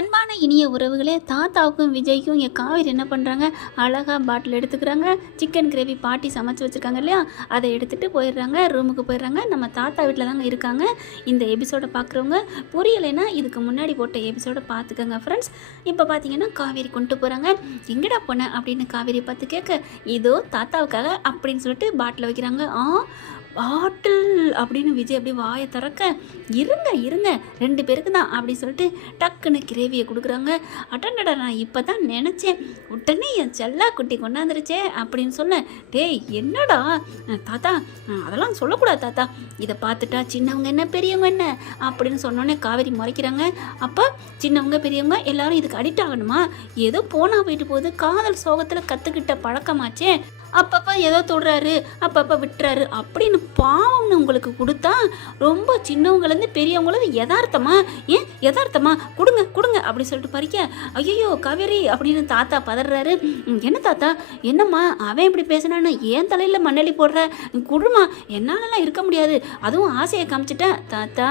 அன்பான இனிய உறவுகளே, தாத்தாவுக்கும் விஜய்க்கும் என் காவேரி என்ன பண்ணுறாங்க, அழகாக பாட்டில் எடுத்துக்கிறாங்க. சிக்கன் கிரேவி பாட்டி சமைச்சு வச்சுருக்காங்க இல்லையா, அதை எடுத்துகிட்டு போயிடுறாங்க, ரூமுக்கு போயிடுறாங்க. நம்ம தாத்தா வீட்டில் தாங்க இருக்காங்க. இந்த எபிசோடை பார்க்குறவங்க புரியலைன்னா இதுக்கு முன்னாடி போட்ட எபிசோடை பார்த்துக்கோங்க ஃப்ரெண்ட்ஸ். இப்போ பார்த்தீங்கன்னா காவேரி கொண்டு போகிறாங்க. எங்கடா போனேன் அப்படின்னு காவேரி பார்த்து கேட்க, இதோ தாத்தாவுக்காக அப்படின்னு சொல்லிட்டு பாட்டில் வைக்கிறாங்க. பாட்டில் அப்படின்னு விஜய் அப்படி வாயை திறக்க, இருங்க 2 பேருக்கு தான் அப்படி சொல்லிட்டு டக்குன்னு கிரேவியை கொடுக்குறாங்க. அட்டண்டடா, நான் இப்போ தான் நினச்சேன், உடனே என் செல்லா குட்டி கொண்டாந்துருச்சே அப்படின்னு சொன்னேன். டேய் என்னடா தாத்தா, அதெல்லாம் சொல்லக்கூடாது தாத்தா, இதை பார்த்துட்டா சின்னவங்க என்ன பெரியவங்க என்ன அப்படின்னு சொன்னோன்னே காவேரி முறைக்கிறாங்க. அப்போ சின்னவங்க பெரியவங்க எல்லாரும் இதுக்கு அடிக்ட் ஆகணுமா? ஏதோ போனால் போயிட்டு போகுது, காதல் சோகத்தில் கற்றுக்கிட்ட பழக்கமாச்சே, அப்பப்போ ஏதோ தொடுறாரு அப்பப்போ விட்டுறாரு அப்படின்னு பாவம்னு உங்களுக்கு கொடுத்தா ரொம்ப சின்னவங்கலேருந்து பெரியவங்களது யதார்த்தமா கொடுங்க அப்படி சொல்லிட்டு பறிக்க, ஐயோ காவேரி அப்படின்னு தாத்தா பதறாரு. என்ன தாத்தா, என்னம்மா அவன் இப்படி பேசினான்னு ஏன் தலையில் மண்ணெளி போடுற, குடுமா, என்னாலலாம் இருக்க முடியாது, அதுவும் ஆசையை காமிச்சிட்டேன். தாத்தா,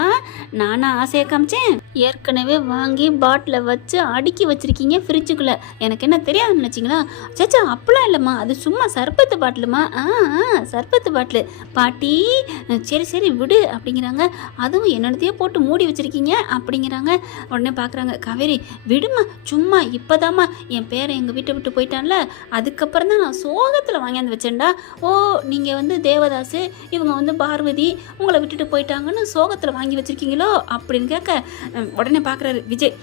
நானா ஆசையை காமிச்சேன்? ஏற்கனவே வாங்கி பாட்டிலை வச்சு அடுக்கி வச்சிருக்கீங்க ஃப்ரிட்ஜுக்குள்ளே, எனக்கு என்ன தெரியாதுன்னு நினச்சிங்களா? சேச்சா அப்படிலாம் இல்லைம்மா, அது சும்மா சர்பத்து பாட்டிலுமா. சர்பத்து பாட்டிலு பாட்டி, சரி விடு அப்படிங்கிறாங்க. அதுவும் என்னத்தையோ போட்டு மூடி வச்சுருக்கீங்க அப்படிங்கிறாங்க. உடனே பார்க்குறாங்க, காவேரி விடுமா, சும்மா இப்போதாம்மா என் பேரை எங்கள் வீட்டை விட்டு போயிட்டான்ல, அதுக்கப்புறம் தான் நான் சோகத்தில் வாங்கியாந்து வச்சேன்டா. ஓ, நீங்கள் வந்து தேவதாஸ், இவங்க வந்து பார்வதி உங்களை விட்டுட்டு போயிட்டாங்கன்னு சோகத்தில் வாங்கி வச்சுருக்கீங்களோ அப்படின்னு கேட்க, உடனே பார்க்குறாரு விஜய்,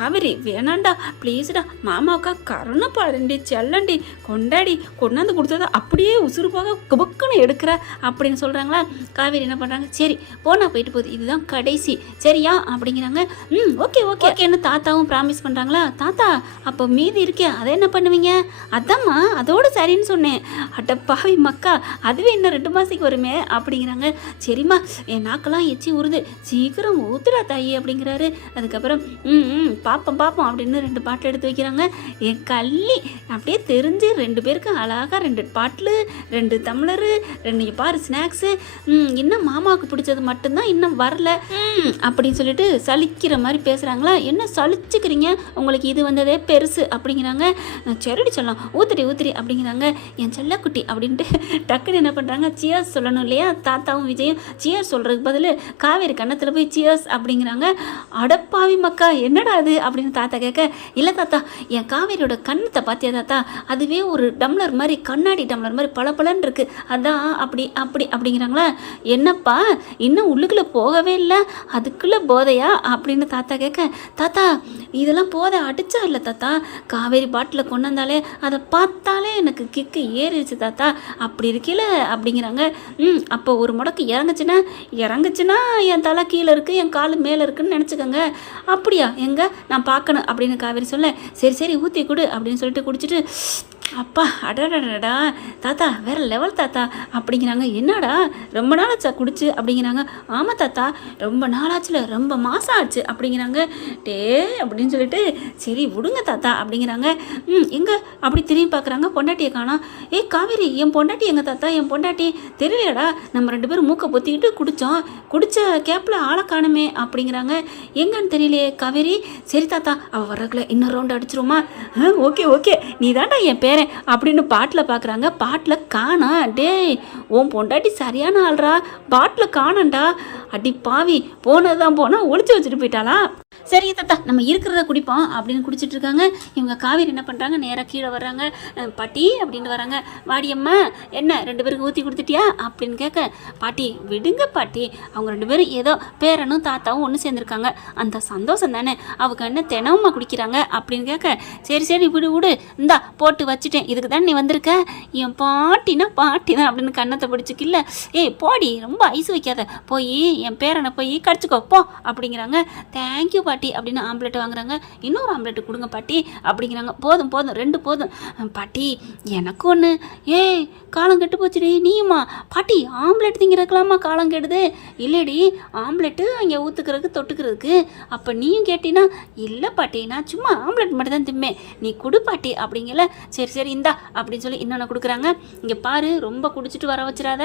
காவேரி வேணாண்டா ப்ளீஸ்டா, மாமாவுக்கா கருணப்பாருண்டி செல்லண்டி கொண்டாடி கொண்டாந்து கொடுத்ததா அப்படியே உசுறு போக குபக்குன்னு எடுக்கிற அப்படின்னு சொல்கிறாங்களா. காவேரி என்ன பண்ணுறாங்க, சரி போனா போயிட்டு போகுது, இதுதான் கடைசி சரியா அப்படிங்கிறாங்க. ஓகேன்னு தாத்தாவும் ப்ராமிஸ் பண்ணுறாங்களா. தாத்தா, அப்போ மீதி இருக்கே அதை என்ன பண்ணுவீங்க? அதாம்மா அதோடு சரின்னு சொன்னேன். அட்ட பாவி மக்கா, அதுவே இன்னும் 2 மாதத்துக்கு வருமே அப்படிங்கிறாங்க. சரிம்மா, என் நாக்கெல்லாம் எச்சி உருது, சீக்கிரம் ஊத்துடா தாயி அப்படிங்கிறாரு. அதுக்கப்புறம் பார்ப்போம் அப்படின்னு 2 பாட்டில் எடுத்து வைக்கிறாங்க. என் கள்ளி அப்படியே தெரிஞ்சு 2 பேருக்கு அழகாக 2 பாட்டிலு 2 டம்ளரு 2 பாரு ஸ்நாக்ஸு, இன்னும் மாமாவுக்கு பிடிச்சது மட்டும்தான் இன்னும் வரல அப்படின்னு சொல்லிட்டு சலிக்கிற மாதிரி பேசுகிறாங்களா. என்ன சலிச்சுக்கிறீங்க, உங்களுக்கு இது வந்ததே பெருசு அப்படிங்கிறாங்க. செரடி சொல்லலாம் ஊத்துடி அப்படிங்கிறாங்க. என் செல்லக்குட்டி அப்படின்ட்டு டக்குன்னு என்ன பண்ணுறாங்க, சியர்ஸ் சொல்லணும் இல்லையா. தாத்தாவும் விஜயும் சியர்ஸ் சொல்கிறதுக்கு பதில் காவேரி கன்னத்தில் போய் சியர்ஸ் அப்படிங்கிறாங்க. அடப்பாவி மக்கா, என்னடா அது அப்படின்னு தாத்தா கேட்க, இல்லை தாத்தா, என் காவேரியோட கண்ணத்தை பார்த்தியா தாத்தா, அதுவே ஒரு டம்ளர் மாதிரி, கண்ணாடி டம்ளர் மாதிரி பளபளன்னு இருக்குது, அதான் அப்படி அப்படிங்கிறாங்களா. என்னப்பா இன்னும் உள்ளுக்குள்ளே போகவே இல்லை, அதுக்குள்ளே போதையா அப்படின்னு தாத்தா கேட்க, தாத்தா இதெல்லாம் போதை அடிச்சா இல்லை தாத்தா, காவேரி பாட்டில் கொண்டு வந்தாலே அதை பார்த்தாலே எனக்கு கிக்கு ஏறிடுச்சு தாத்தா, அப்படி இருக்கல அப்படிங்கிறாங்க. அப்போ ஒரு முடக்கு இறங்குச்சுன்னா என் தலை கீழே இருக்குது, என் காலு மேலே இருக்குன்னு நினச்சிக்கோங்க. அப்படியா, எங்கே நான் பார்க்கணும் அப்படின்னு காவேரி சொல்ல, சரி ஊற்றி கொடு அப்படின்னு சொல்லிட்டு குடிச்சிட்டு, அப்பா அடடடா தாத்தா வேறு லெவல் தாத்தா அப்படிங்கிறாங்க. என்னடா ரொம்ப நாளாச்சா குடிச்சு அப்படிங்கிறாங்க. ஆமாம் தாத்தா, ரொம்ப நாளாச்சுல, ரொம்ப மாதம் ஆச்சு அப்படிங்கிறாங்க. டே அப்படின்னு சொல்லிட்டு, சரி விடுங்க தாத்தா அப்படிங்கிறாங்க. எங்கே அப்படி திரும்பி பார்க்குறாங்க, பொண்டாட்டியை காணோம். காவேரி, என் பொண்டாட்டி எங்கள் தாத்தா, என் பொண்டாட்டி தெரியலையடா, நம்ம 2 பேரும் மூக்கை பொத்திக்கிட்டு குடித்த கேப்பில் ஆளை காணுமே அப்படிங்கிறாங்க. எங்கன்னு தெரியலையே காவேரி. சரி தாத்தா, அவள் வர்றதுக்குள்ள இன்னொரு ரவுண்டு அடிச்சிருமா? ஓகே நீ தாண்டா என் பேரன் அப்படின்னு பாட்டில் பார்க்குறாங்க. பாட்டில் காணா. டேய், உன் பொண்டாட்டி சரியான ஆள்றா, பாட்டில் காணண்டா. அடி பாவி, போனதுதான் போனால் ஒளிச்சு வச்சுட்டு போயிட்டாளா. சரி தாத்தா, நம்ம இருக்கிறத குடிப்போம் அப்படின்னு குடிச்சிட்டு இருக்காங்க. இவங்க காவேரி என்ன பண்ணுறாங்க, நேராக கீழே வர்றாங்க. பாட்டி அப்படின்னு வராங்க. வாடியம்மா, என்ன 2 பேருக்கு ஊற்றி கொடுத்துட்டியா அப்படின்னு கேட்க, பாட்டி விடுங்க பாட்டி, அவங்க 2 பேரும் ஏதோ பேரனும் தாத்தாவும் ஒன்று சேர்ந்துருக்காங்க, அந்த சந்தோஷம் தானே, அவங்க என்ன தினமுமா குடிக்கிறாங்க அப்படின்னு கேட்க, சரி விடு இந்தா போட்டு வச்சுட்டேன், இதுக்கு தான் நீ வந்திருக்க, என் பாட்டினா பாட்டி தான் அப்படின்னு கண்ணத்தை பிடிச்சிக்கில்ல. போடி, ரொம்ப ஐஸ் வைக்காத, போய் என் பேரனை போய் கடிச்சிக்கோ போ அப்படிங்கிறாங்க. தேங்க்யூ பாட்டி அப்படின்னு ஆம்லெட் வாங்குறாங்க. இன்னொரு ஆம்லெட் கொடுங்க பாட்டி அப்படிங்கிறாங்க. போதும் 2 போதும். பாட்டி எனக்கு ஒன்று. ஏய் காலம் கெட்டு போச்சுடி. நீயுமா? பாட்டி ஆம்லெட் திங்கிறக்கலாமா காலம் கெடுது? இல்லைடி, ஆம்லெட்டு இங்கே ஊற்றுக்கிறதுக்கு தொட்டுக்கிறதுக்கு. அப்போ நீயும் கேட்டினா? இல்லை பாட்டி, நான் சும்மா ஆம்லெட் மட்டும் தான் திம்பேன், நீ குடு பாட்டி அப்படிங்கல. சரி சரி இந்தா அப்படின்னு சொல்லி இன்னொன்று கொடுக்குறாங்க. இங்கே பாரு, ரொம்ப குடிச்சிட்டு வர வச்சிடாத,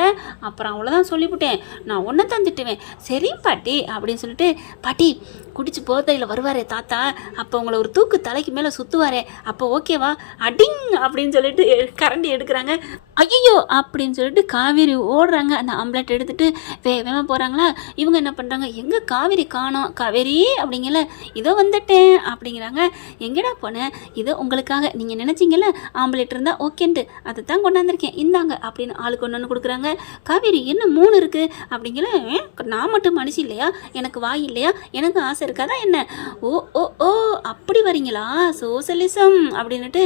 அப்புறம் அவ்வளோதான் சொல்லிவிட்டேன், நான் ஒன்றை தான் திட்டுவேன். சரி பாட்டி அப்படின்னு சொல்லிட்டு, பாட்டி குடிச்சு போதையில் வருவாரே தாத்தா, அப்போ உங்களை ஒரு தூக்கு தலைக்கு மேலே சுற்றுவாரே, அப்போ ஓகேவா? அடிங் அப்படின்னு சொல்லிட்டு கரண்டி எடுக்கிறாங்க. ஐயோ அப்படின்னு சொல்லிட்டு காவேரி ஓடுறாங்க. அந்த ஆம்லெட் எடுத்துகிட்டு வேகமாக போகிறாங்களா. இவங்க என்ன பண்ணுறாங்க, எங்கே காவேரி காணோம், காவேரி அப்படிங்கல. இதோ வந்துட்டேன் அப்படிங்கிறாங்க. எங்கடா போனேன்? இதோ உங்களுக்காக, நீங்கள் நினச்சிங்கல்ல ஆம்லெட் இருந்தால் ஓகேன்ட்டு, அதை தான் கொண்டாந்துருக்கேன், இந்தாங்க அப்படின்னு ஆளுக்கு ஒன்று கொடுக்குறாங்க. காவேரி என்ன 3 இருக்குது அப்படிங்கல. நான் மட்டும் மனுஷி இல்லையா, எனக்கு வாய் இல்லையா, எனக்கு ஆசை இருக்காதா என்ன? ஓ ஓ ஓ அப்படி வரீங்களா, சோசலிசம் அப்படின்னுட்டு.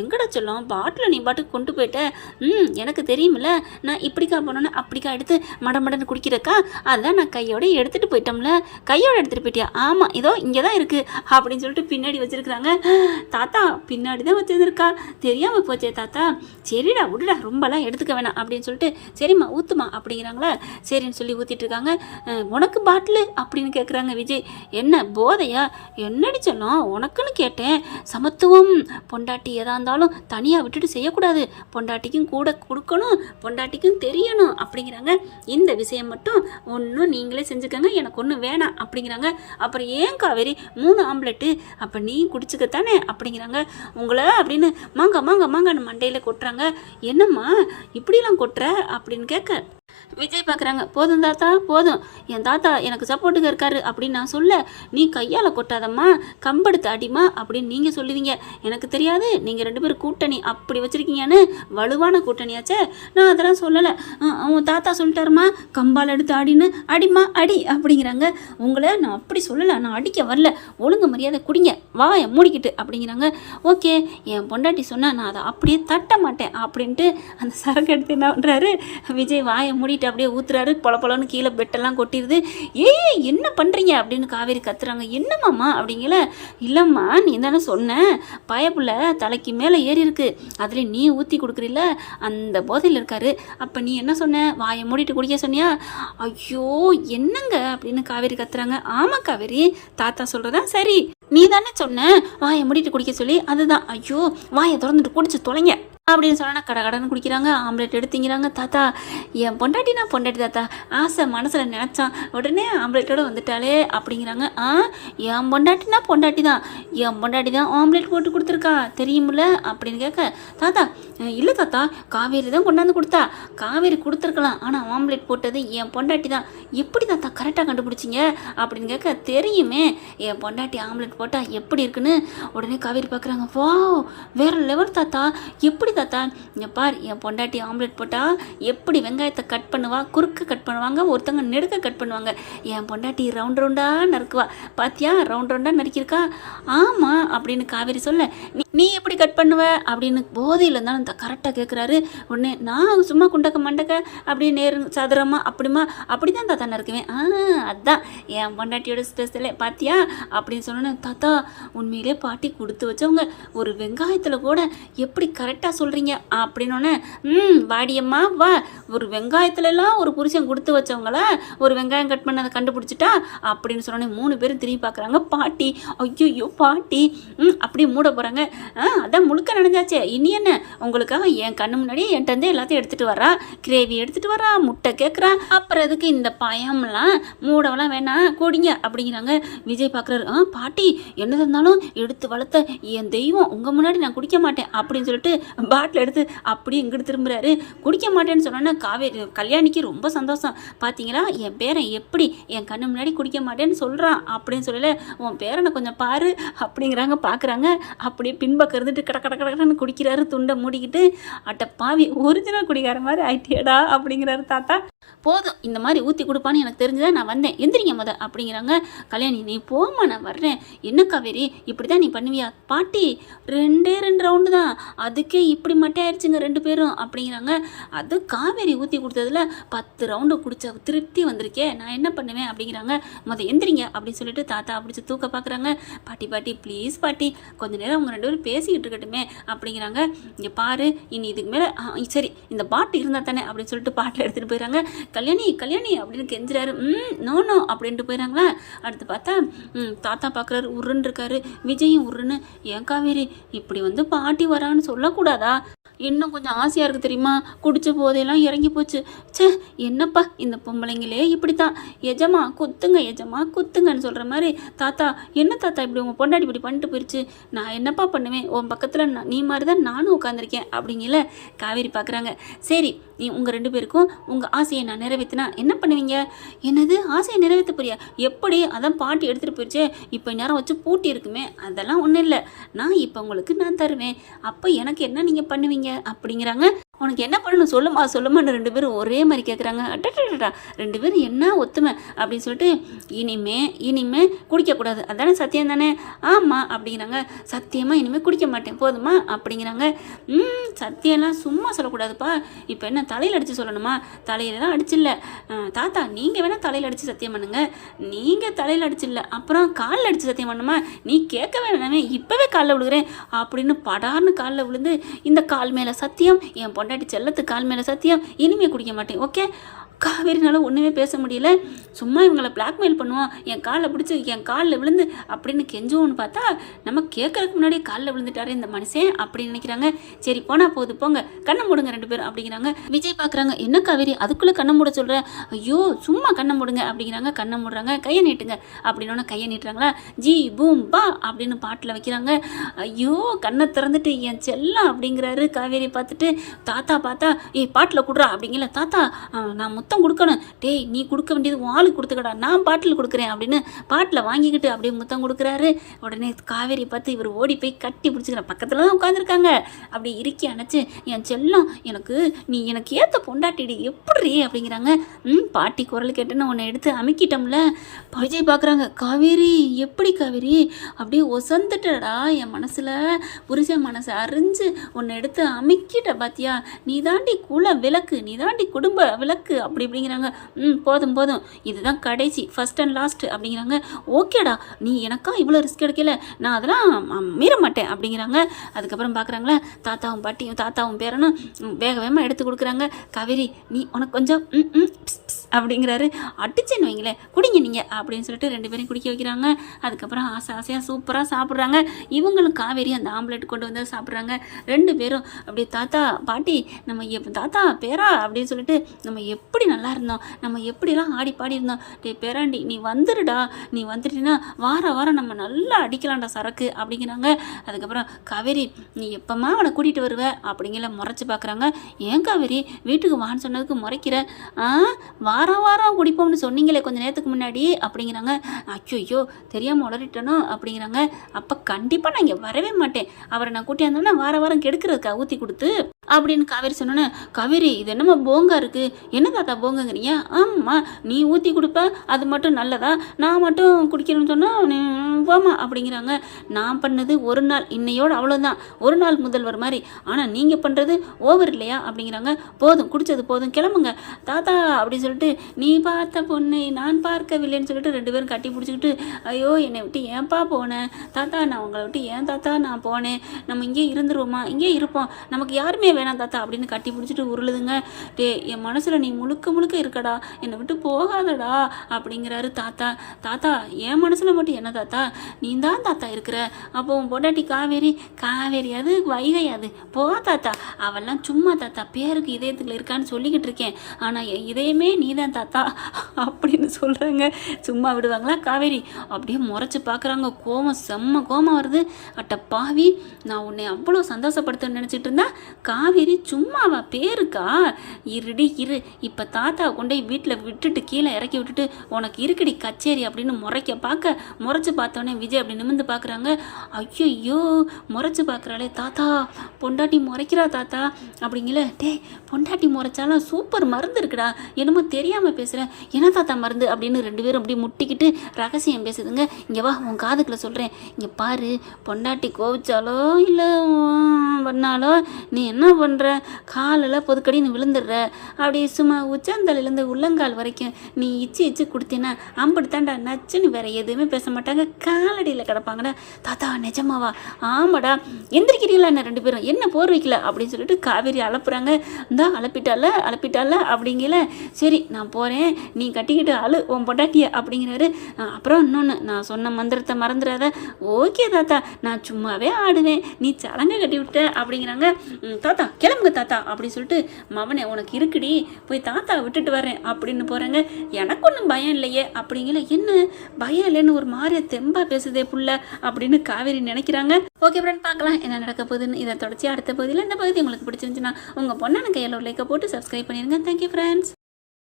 எங்கடா சொல்லும், பாட்டில் நீ பாட்டுக்கு கொண்டு போயிட்ட. எனக்கு தெரியுமில்ல, நான் இப்படிக்கா போனோன்னு அப்படிக்கா எடுத்து மடமடன்னு குடிக்கிறக்கா, அதுதான் நான் கையோட எடுத்துகிட்டு போயிட்டோம்ல. கையோட எடுத்துகிட்டு போயிட்டியா? ஆமாம், இதோ இங்கே தான் இருக்குது அப்படின்னு சொல்லிட்டு பின்னாடி வச்சுருக்குறாங்க. தாத்தா பின்னாடி தான் வச்சுருந்துருக்கா, தெரியாமல் போச்சே தாத்தா. சரிடா விடுடா, ரொம்பலாம் எடுத்துக்க வேணாம் அப்படின்னு சொல்லிட்டு, சரிம்மா ஊற்றுமா அப்படிங்கிறாங்களா. சரின்னு சொல்லி ஊற்றிட்டு இருக்காங்க. உனக்கு பாட்டிலு அப்படின்னு கேட்குறாங்க விஜய். என்ன போதையா? என்னடி சொன்னோம், உனக்குன்னு கேட்டேன். சமத்துவம், பொண்டாட்டி எதா இருந்தாலும் தனியாக விட்டுட்டு செய்யக்கூடாது, பொண்டாட்டிக்கும் கூட கொடுக்கணும், பொண்டாட்டிக்கும் தெரியணும் அப்படிங்கிறாங்க. இந்த விஷயம் மட்டும் ஒன்றும் நீங்களே செஞ்சுக்கோங்க, எனக்கு ஒன்றும் வேணாம் அப்படிங்கிறாங்க. அப்புறம் ஏன் காவேரி 3 ஆம்லெட்டு, அப்போ நீ குடிச்சுக்கத்தானே அப்படிங்கிறாங்க. உங்களை அப்படின்னு மாங்க மாங்க மாங்கன்னு மண்டையில் கொட்டுறாங்க. என்னம்மா இப்படிலாம் கொட்டுற அப்படின்னு கேட்க விஜய் பார்க்குறாங்க. போதும் தாத்தா போதும், என் தாத்தா எனக்கு சப்போர்ட்டுக்கு இருக்காரு அப்படின்னு நான் சொல்ல, நீ கையால் கொட்டாதம்மா, கம்பெடுத்து அடிமா அப்படின்னு நீங்கள் சொல்லுவீங்க. எனக்கு தெரியாது நீங்கள் 2 பேரும் கூட்டணி அப்படி வச்சுருக்கீங்கன்னு, வலுவான கூட்டணியாச்சே. நான் அதெல்லாம் சொல்லலை, அவன் தாத்தா சொல்லிட்டாருமா, கம்பால் எடுத்து அடின்னு, அடிமா அடி அப்படிங்கிறாங்க. உங்களை நான் அப்படி சொல்லலை, நான் அடிக்க வரல, ஒழுங்கு மரியாதை குடிங்க, வாயை மூடிக்கிட்டு அப்படிங்கிறாங்க. ஓகே, என் பொண்டாட்டி சொன்னால் நான் அதை அப்படியே தட்ட மாட்டேன் அப்படின்ட்டு அந்த சரக்கு எடுத்து என்ன பண்ணுறாரு, விஜய் வாயை மூடிட்டு அப்படியே ஊத்துறாரு. பொலப்பொலன்னு கீழே பெட்டெல்லாம் கொட்டிடுது. என்ன பண்ணுறீங்க அப்படின்னு காவேரி கத்துறாங்க. என்னம்மாம்மா அப்படிங்கல. இல்லைம்மா நீ தானே சொன்ன, பயப்புள்ள தலைக்கு மேலே ஏறி இருக்கு, அதில் நீ ஊற்றி கொடுக்குறீல்ல, அந்த போதையில் இருக்காரு. அப்போ நீ என்ன சொன்ன, வாயை மூடிட்டு குடிக்க சொன்னியா? ஐயோ என்னங்க அப்படின்னு காவேரி கத்துறாங்க. ஆமாம் காவேரி, தாத்தா சொல்கிறதா சரி, நீ தானே சொன்ன வாயை மூடிட்டு குடிக்க சொல்லி, அதுதான். ஐயோ வாயை திறந்துட்டு குடிச்சு தொலைங்க அப்படின்னு சொன்னா கடகடன்னு குடிக்கிறாங்க. ஆம்லெட் எடுத்துங்கிறாங்க. தாத்தா என் பொண்டாட்டினா பொண்டாட்டி தாத்தா, ஆசை மனசில் நினச்சான், உடனே ஆம்லெட்டோடு வந்துட்டாலே அப்படிங்கிறாங்க. என் பொண்டாட்டினா பொண்டாட்டி தான், என் பொண்டாட்டி தான் ஆம்லெட் போட்டு கொடுத்துருக்கா தெரியுமில்ல அப்படின்னு கேட்க, தாத்தா இல்லை தாத்தா, காவேரி தான் கொண்டாந்து கொடுத்தா, காவேரி கொடுத்துருக்கலாம், ஆனால் ஆம்லெட் போட்டது என் பொண்டாட்டி தான். எப்படி தாத்தா கரெக்டாக கண்டுபிடிச்சிங்க அப்படின்னு கேட்க, தெரியுமே என் பொண்டாட்டி ஆம்லெட் போட்டால் எப்படி இருக்குன்னு. உடனே காவேரி பார்க்குறாங்க. வா வேற லெவல் தாத்தா, எப்படி தாத்தா, இங்கே பார், என் பொண்டாட்டி ஆம்லெட் போட்டால் எப்படி வெங்காயத்தை கட் பண்ணுவா, குறுக்க கட் பண்ணுவாங்க, ஒருத்தவங்க நெடுக்க கட் பண்ணுவாங்க, என் பொண்டாட்டி ரவுண்ட் ரவுண்டாக நறுக்குவா, பாத்தியா ரவுண்ட் ரவுண்டாக நறுக்கியிருக்கா? ஆமாம் அப்படின்னு காவேரி சொல்ல, நீ எப்படி கட் பண்ணுவ அப்படின்னு போதையில் இருந்தாலும் கரெக்டாக கேட்குறாரு. உடனே நான் சும்மா குண்டக்க மண்டக்க அப்படியே நேரு சதுரமாக அப்படிமா அப்படி தான் தாத்தா நறுக்குவேன். அதுதான் என் பொண்டாட்டியோட ஸ்பெஷலே பாத்தியா அப்படின்னு சொன்னேன். தாத்தா உண்மையிலே பாட்டி கொடுத்து வச்சவங்க, ஒரு வெங்காயத்தில் கூட எப்படி கரெக்டாக சொல்கிறீங்க அப்படின்னோடனே, வாடியம்மா வா, ஒரு வெங்காயத்துலலாம் ஒரு புருஷன் கொடுத்து வச்சவங்கள ஒரு வெங்காயம் கட் பண்ணதை கண்டுபிடிச்சிட்டா அப்படின்னு சொன்னோன்னே 3 பேரும் திரும்பி பார்க்குறாங்க. பாட்டி ஐயோ பாட்டி அப்படியே மூட போகிறாங்க. அதான் முழுக்க நடந்தாச்சே, இனி என்ன உங்களுக்காக என் கண்ணு முன்னாடியே என்கிட்ட எல்லாத்தையும் எடுத்துகிட்டு வரா, கிரேவி எடுத்துகிட்டு வரா, முட்டை கேட்குறா, அப்புறம் எதுக்கு இந்த பயம்லாம் மூடவெல்லாம் வேணாம் கூடிங்க அப்படிங்கிறாங்க. விஜய் பார்க்குறாரு. பாட்டி என்ன இருந்தாலும் எடுத்து வளர்த்த என் தெய்வம், உங்கள் முன்னாடி நான் குடிக்க மாட்டேன் அப்படின்னு சொல்லிட்டு பாட்டில் எடுத்து அப்படியே இங்கிட்டு திரும்புறாரு. குடிக்க மாட்டேன்னு சொன்னோன்னா காவேரி கல்யாணிக்கு ரொம்ப சந்தோஷம். பார்த்தீங்களா என் பேரன் எப்படி என் கண்ணு முன்னாடி குடிக்க மாட்டேன்னு சொல்கிறான் அப்படின்னு சொல்லல, உன் பேரனை கொஞ்சம் பாரு அப்படிங்கிறாங்க. பார்க்குறாங்க. அப்படியே பின்பக்கம் இருந்துட்டு கடன்னு குடிக்கிறாரு துண்டை மூடிக்கிட்டு. அட்ட பாவி ஒரிஜினல் குடிக்கார மாதிரி ஆயிட்டியடா அப்படிங்கிறாரு தாத்தா. போதும் இந்த மாதிரி ஊற்றி கொடுப்பான்னு எனக்கு தெரிஞ்சுதான் நான் வந்தேன், எந்திரிங்க முத அப்படிங்கிறாங்க. கல்யாணி நீ போமா, நான் வர்றேன். என்ன காவேரி இப்படி தான் நீ பண்ணுவியா? பாட்டி 2 ரவுண்டு தான், அதுக்கே இப்படி மட்டை ஆயிடுச்சுங்க 2 பேரும் அப்படிங்கிறாங்க. அது காவேரி ஊற்றி கொடுத்ததுல 10 ரவுண்டு குடிச்ச திருப்தி வந்திருக்கே, நான் என்ன பண்ணுவேன் அப்படிங்கிறாங்க. முத எந்திரிங்க அப்படின்னு சொல்லிட்டு தாத்தா பிடிச்சி தூக்க பார்க்குறாங்க. பாட்டி பாட்டி ப்ளீஸ் பாட்டி, கொஞ்ச நேரம் அவங்க 2 பேரும் பேசிக்கிட்டு இருக்கட்டுமே அப்படிங்கிறாங்க. இங்கே பாரு, இனி இதுக்கு மேலே சரி இந்த பாட்டு இருந்தால் தானே அப்படின்னு சொல்லிட்டு பாட்டில் எடுத்துகிட்டு போயிடறாங்க. கல்யாணி கல்யாணி அப்படின்னு கெஞ்சுறாரு. நோ நோ அப்படின்ட்டு போயிடறாங்களா. அடுத்து பார்த்தா தாத்தா பார்க்குறாரு, உருன்னு இருக்காரு. விஜயும் உருன்னு. ஏன் காவேரி இப்படி வந்து பாட்டி வரான்னு சொல்லக்கூடாதா? இன்னும் கொஞ்சம் ஆசையாக இருக்குது தெரியுமா? குடிச்ச போதையெல்லாம் இறங்கி போச்சு. சே என்னப்பா இந்த பொம்பளைங்களே இப்படி தான், எஜமா குத்துங்க எஜமா குத்துங்கன்னு சொல்கிற மாதிரி. தாத்தா என்ன தாத்தா இப்படி உங்கள் பொண்டாட்டி இப்படி பண்ணிட்டு போயிடுச்சு, நான் என்னப்பா பண்ணுவேன், உன் பக்கத்தில் நீ மாதிரி தான் நானும் உட்காந்துருக்கேன் அப்படிங்கல காவேரி பார்க்குறாங்க. சரி நீ உங்கள் 2 பேருக்கும் உங்கள் ஆசையை நான் நிறைவேற்றினா என்ன பண்ணுவீங்க? என்னது ஆசையை நிறைவேற்ற போறியா? எப்படி? அதான் பாட்டி எடுத்துகிட்டு போயிடுச்சே, இப்போ நேரம் வச்சு பூட்டி இருக்குமே. அதெல்லாம் ஒன்றும் இல்லை, நான் இப்போ உங்களுக்கு நான் தருவேன், அப்போ எனக்கு என்ன நீங்கள் பண்ணுவீங்க அப்படிங்கிறாங்க. உனக்கு என்ன பண்ணணும் சொல்லுமா சொல்லுமான்னு 2 பேரும் ஒரே மாதிரி கேட்குறாங்க. அட்டா 2 பேரும் என்ன ஒத்துமை அப்படின்னு சொல்லிட்டு, இனிமே குடிக்கக்கூடாது அதானே சத்தியம் தானே? ஆமாம் அப்படிங்கிறாங்க. சத்தியமாக இனிமேல் குடிக்க மாட்டேன் போதுமா அப்படிங்கிறாங்க. சத்தியம்லாம் சும்மா சொல்லக்கூடாதுப்பா, இப்போ என்ன தலையில் அடித்து சொல்லணுமா? தலையிலலாம் அடிச்சில்ல தாத்தா, நீங்கள் வேணால் தலையில் அடித்து சத்தியம் பண்ணுங்க. நீங்கள் தலையில் அடிச்சில்ல அப்புறம் காலில் அடித்து சத்தியம் பண்ணுமா? நீ கேட்க வேணாமே, இப்போவே காலில் விழுகிறேன் அப்படின்னு படார்னு காலில் விழுந்து, இந்த கால் மேலே சத்தியம், என் பொண்டாட்டி செல்லத்து கால் மேலே சத்தியம், இனிமேல் குடிக்க மாட்டேன் ஓகே. காவேரினால ஒன்றுமே பேச முடியல. சும்மா இவங்களை பிளாக்மெயில் பண்ணுவான், என் காலில் பிடிச்சி என் காலில் விழுந்து அப்படின்னு கெஞ்சுவோன்னு பார்த்தா நம்ம கேட்கறதுக்கு முன்னாடியே காலில் விழுந்துட்டாரு இந்த மனுஷன் அப்படின்னு நினைக்கிறாங்க. சரி போனால் போகுது போங்க, கண்ணை மூடுங்க 2 பேரும் அப்படிங்கிறாங்க. விஜய் பார்க்குறாங்க. என்ன காவேரி அதுக்குள்ளே கண்ணை மூட சொல்கிறேன்? ஐயோ சும்மா கண்ணை மூடுங்க அப்படிங்கிறாங்க. கண்ணை மூடுறாங்க. கையை நீட்டுங்க அப்படின்னோன்னா கையை நீட்டுறாங்களா. ஜி பூம் பா அப்படின்னு பாட்டில் வைக்கிறாங்க. ஐயோ கண்ணை திறந்துட்டு என் செல்லம் அப்படிங்கிறாரு. காவேரி பார்த்துட்டு தாத்தா பார்த்தா பாட்டில் கொடுறா அப்படிங்கல. தாத்தா நான் முத்தம் கொடுக்கணும். டேய் நீ கொடுக்க வேண்டியது ஆளுக்கு கொடுத்துக்கடா, நான் பாட்டில் கொடுக்குறேன் அப்படின்னு பாட்டில் வாங்கிக்கிட்டு அப்படியே முத்தம் கொடுக்குறாரு. உடனே காவேரி பார்த்து இவர் ஓடி போய் கட்டி பிடிச்சிக்கிற, பக்கத்தில் தான் உட்காந்துருக்காங்க. அப்படி இறுக்கி அணைச்சு, என் செல்லம் நீ எனக்கு ஏற்ற பொண்டாட்டிடி எப்படி அப்படிங்கிறாங்க. பாட்டி குரல் கேட்டுன்னு உன்னை எடுத்து அமுக்கிட்டோம்ல. விஜய் பார்க்குறாங்க. காவேரி எப்படி காவேரி அப்படியே ஒசந்துட்டடா என் மனசில், புருஷன் மனசை அறிஞ்சு உன்னை எடுத்து அமுக்கிட்ட பாத்தியா, நீ தாண்டி குல விளக்கு, நீ தாண்டி குடும்ப விளக்கு அப்படி அப்படிங்கிறாங்க. போதும் போதும் இதுதான் கடைசி, ஃபர்ஸ்ட் அண்ட் லாஸ்ட் அப்படிங்கிறாங்க. ஓகேடா நீ எனக்கா இவ்வளோ ரிஸ்க் எடுக்கல, நான் அதெல்லாம் மீற மாட்டேன் அப்படிங்கிறாங்க. அதுக்கப்புறம் பார்க்குறாங்களா தாத்தாவும் பாட்டியும் தாத்தாவும் பேரனும் வேக வேகமாக எடுத்து கொடுக்குறாங்க. காவேரி நீ உனக்கு கொஞ்சம் அப்படிங்கிறாரு. அடிச்சேன்னு வைங்களேன், குடிங்க நீங்கள் அப்படின்னு சொல்லிட்டு 2 பேரையும் குடிக்க வைக்கிறாங்க. அதுக்கப்புறம் ஆசையாக சூப்பராக சாப்பிட்றாங்க. இவங்களும் காவேரி அந்த ஆம்லெட் கொண்டு வந்து சாப்பிட்றாங்க. 2 பேரும் அப்படியே தாத்தா பாட்டி நம்ம தாத்தா பேரா அப்படின்னு சொல்லிட்டு, நம்ம எப்படி நல்லா இருந்தோம், நம்ம எப்படிலாம் ஆடி பாடி இருந்தோம். டே பேராண்டி நீ வந்துடுடா, நீ வந்துட்டீங்கன்னா வாரம் நம்ம நல்லா அடிக்கலாம்டா சரக்கு அப்படிங்கிறாங்க. அதுக்கப்புறம் காவேரி நீ எப்போம்மா அவனை கூட்டிகிட்டு வருவ அப்படிங்கிற முறைச்சி பார்க்குறாங்க. ஏன் காவேரி வீட்டுக்கு வான்னு சொன்னதுக்கு முறைக்கிற? வாரம் குடிப்போம்னு சொன்னீங்களே கொஞ்சம் நேரத்துக்கு முன்னாடி அப்படிங்கிறாங்க. ஐயோ தெரியாமல் உளறிட்டனோ அப்படிங்கிறாங்க. அப்போ கண்டிப்பாக நான் இங்கே வரவே மாட்டேன், அவரை நான் கூட்டியாந்தோன்னா வாரம் கெடுக்கிறதுக்கா ஊற்றி கொடுத்து அப்படின்னு காவேரி சொன்னோன்னே, காவேரி இது என்னம்மா போங்கா இருக்குது, என்ன தாத்தா போங்கங்கிறீங்க? ஆமாம் நீ ஊற்றி கொடுப்ப அது மட்டும் நல்லதா, நான் மட்டும் குடிக்கணும்னு சொன்னால் போமா அப்படிங்கிறாங்க. நான் பண்ணது ஒரு நாள், இன்னையோடு அவ்வளோதான், ஒரு நாள் முதல்வர் மாதிரி, ஆனால் நீங்கள் பண்ணுறது ஓவர் இல்லையா அப்படிங்கிறாங்க. போதும் குடித்தது போதும் கிளம்புங்க தாத்தா அப்படின்னு சொல்லிட்டு, நீ பார்த்த பொண்ணை நான் பார்க்கவில்லைன்னு சொல்லிட்டு 2 பேரும் கட்டி பிடிச்சிக்கிட்டு, ஐயோ என்னை விட்டு ஏன்பா போனேன் தாத்தா, நான் உங்களை விட்டு ஏன் தாத்தா நான் போனேன், நம்ம இங்கே இருந்துருவோமா, இங்கே இருப்போம், நமக்கு யாருமே வேணாம் தாத்தா அப்படின்னு கட்டி பிடிச்சிட்டு உருளுதுங்க. டே என் மனசில் நீ முழுக்க இருக்கடா, என்னை விட்டு போகாதடா அப்படிங்கிறாரு தாத்தா. தாத்தா என் மனசில் மட்டும் என்ன தாத்தா, நீ தான் தாத்தா இருக்கிற, அப்போ உன் பொண்டாட்டி காவேரி அது வைகை அது போ தாத்தா, அவெல்லாம் சும்மா தாத்தா பேருக்கு இதயத்துக்குள்ள இருக்கான்னு சொல்லிக்கிட்டு இருக்கேன், ஆனால் என் இதயமே நீ தான் தாத்தா அப்படின்னு சொல்கிறாங்க. சும்மா விடுவாங்களா காவேரி? அப்படியே முறைச்சி பார்க்குறாங்க. செம்ம கோபம் வருது. அட்ட பாவி, நான் உன்னை அவ்வளோ சந்தோஷப்படுத்த நினச்சிட்டு இருந்தா காவேரி சும்மாவா பேருக்கா? இரு இப்போ தாத்தா கொண்டே வீட்டில் விட்டுட்டு கீழே இறக்கி விட்டுட்டு உனக்கு இருக்குடி கச்சேரி அப்படின்னு முறைக்க பார்க்க, முறைச்சி பார்த்தோன்னே உடனே விஜய் அப்படி நிமிர்ந்து பார்க்குறாங்க. ஐயோ முறைச்சி பார்க்குறாளே, தாத்தா பொண்டாட்டி முறைக்கிறா தாத்தா அப்படிங்கல. டே பொண்டாட்டி முறைச்சாலும் சூப்பர் மருந்து இருக்குடா, என்னமோ தெரியாமல் பேசுகிறேன், என்ன தாத்தா மருந்து அப்படின்னு 2 பேரும் அப்படி முட்டிக்கிட்டு ரகசியம் பேசுதுங்க. இங்கே வா உன் காதுக்குள்ள சொல்கிறேன், இங்கே பாரு, பொண்டாட்டி கோவிச்சாலோ இல்லை பண்ணாலோ நீ என்ன பண்ணுற, காலில் பொதுக்கடின்னு விழுந்துடுற, அப்படி சும்மா உச்சந்தலையிலேருந்து உள்ளங்கால் வரைக்கும் நீ இச்சு கொடுத்தீன்னா அம்பிடுத்தாண்டா நச்சுன்னு வேற எதுவுமே பேச மாட்டாங்க, காலடியில் கிடப்பாங்கடா. தாத்தா நிஜமாவா? ஆமாடா. எந்திரிக்கிறீங்களா என்ன 2 பேரும், என்ன போர் வைக்கல அப்படின்னு சொல்லிட்டு காவேரி அலப்புறாங்க. இந்தா அலப்பிட்டால அப்படிங்கல. சரி நான் போகிறேன், நீ கட்டிக்கிட்டு அழு உன் பொண்டாட்டிய அப்படிங்கிறாரு. அப்புறம் இன்னொன்று, நான் சொன்ன மந்திரத்தை மறந்துடாத. ஓகே தாத்தா, நான் சும்மாவே ஆடுவேன், நீ சலங்கை கட்டி விட்ட அப்படிங்கிறாங்க. தாத்தா கிளம்புங்க தாத்தா அப்படின்னு சொல்லிட்டு, மவனே உனக்கு இருக்குடி, போய் தாத்தா விட்டுட்டு வரேன் அப்படின்னு போகிறாங்க. எனக்கு ஒன்றும் பயம் இல்லையே அப்படிங்கல. என்ன பயம் இல்லைன்னு ஒரு மாதிரியா தெம்பா பேசுதே புள்ள அப்படின்னு காவேரி நினைக்கிறாங்க. ஓகே ஃப்ரெண்ட், பார்க்கலாம் என்ன நடக்க போகுதுன்னு. இதை தொடர்ச்சி அடுத்த பகுதியில். இந்த பகுதி உங்களுக்கு பிடிச்சிருந்துச்சுன்னா உங்கள் பொண்ணான கையில் ஒரு லைக்கை போட்டு சப்ஸ்கிரைப் பண்ணிடுங்க. Thank you friends.